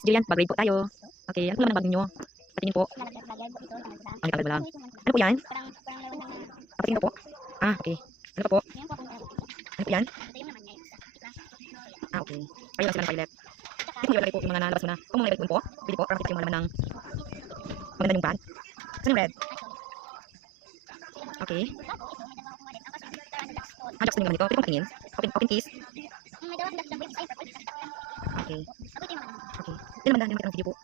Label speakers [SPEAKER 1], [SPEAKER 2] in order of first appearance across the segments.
[SPEAKER 1] Jillian, mag-grade po tayo. Okay, ano po naman ang bag ninyo? Patingin po. Ang ikalad mo lang. Ano po yan? Patingin ko po. Ah, okay. Ano pa po? Ano po yan? Ah, okay. Ayun lang sila ng. Hindi mo ilalagay po yung mga nalabas mo na. Kung mga ilalagay po, pwede po, para makita yung mga laman ng maganda yung bag. Saan yung red? Okay. Ah, jocks din naman ito. Pwede kong patingin. Open, open case. Okay. Okay. Hindi naman dahil naman video po.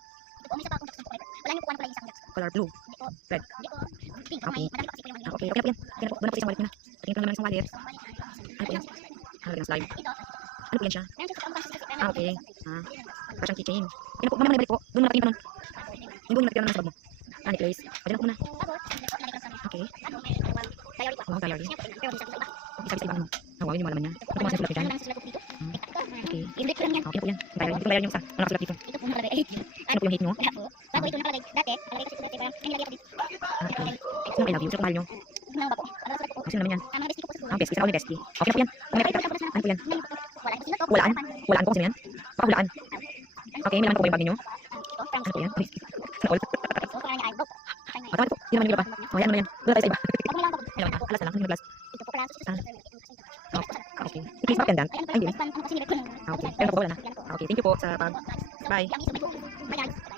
[SPEAKER 1] Color blue. Red. Okay. Ah, okay. Okay na po yan. Okay na po. Doon na po sa isang wallet nyo na. Patingin ko naman ng isang wallet. Ano po yan? Ano po yan? Slide. Ano po yan siya? Ah, okay. Ah, parang keychain. Yan po, mamaya na balik po. Doon mo natin tanong. Yung buong nakatira naman sa bag mo. Ah, necklace. Pwede na po muna. Okay. Wow, diary. Okay, sabi sa ibang mo. Ah, wow, yun yung malaman niya. Ano po mga sulat niya dyan? Okay. Okay na po yan. Diary. Ito diary yung isa. Ano nakasulat dito? Ano po yung hate nyo? Ah, okay. Sino kayo love you? Sino kumahal nyo? Ah, sino naman yan? Ah, bestie. Sino ako ni bestie? Okay na po yan. Mamaya po. Ano po yan? Walaan? Walaan po kasi yan? Baka walaan. Okay, may laman po ba yung bag ninyo? Ano po yan? Sana all. Ah, tama po. Yun naman yung iba pa. Oh, yan naman yan. Na tayo sa iba. May laman pa. Alas na lang. Ano yung glass? Okay. Please, yan? Ay, hindi. Ah, okay. Pero wala na. Ah, Okay, thank you po sa pag... Bye.
[SPEAKER 2] Bye.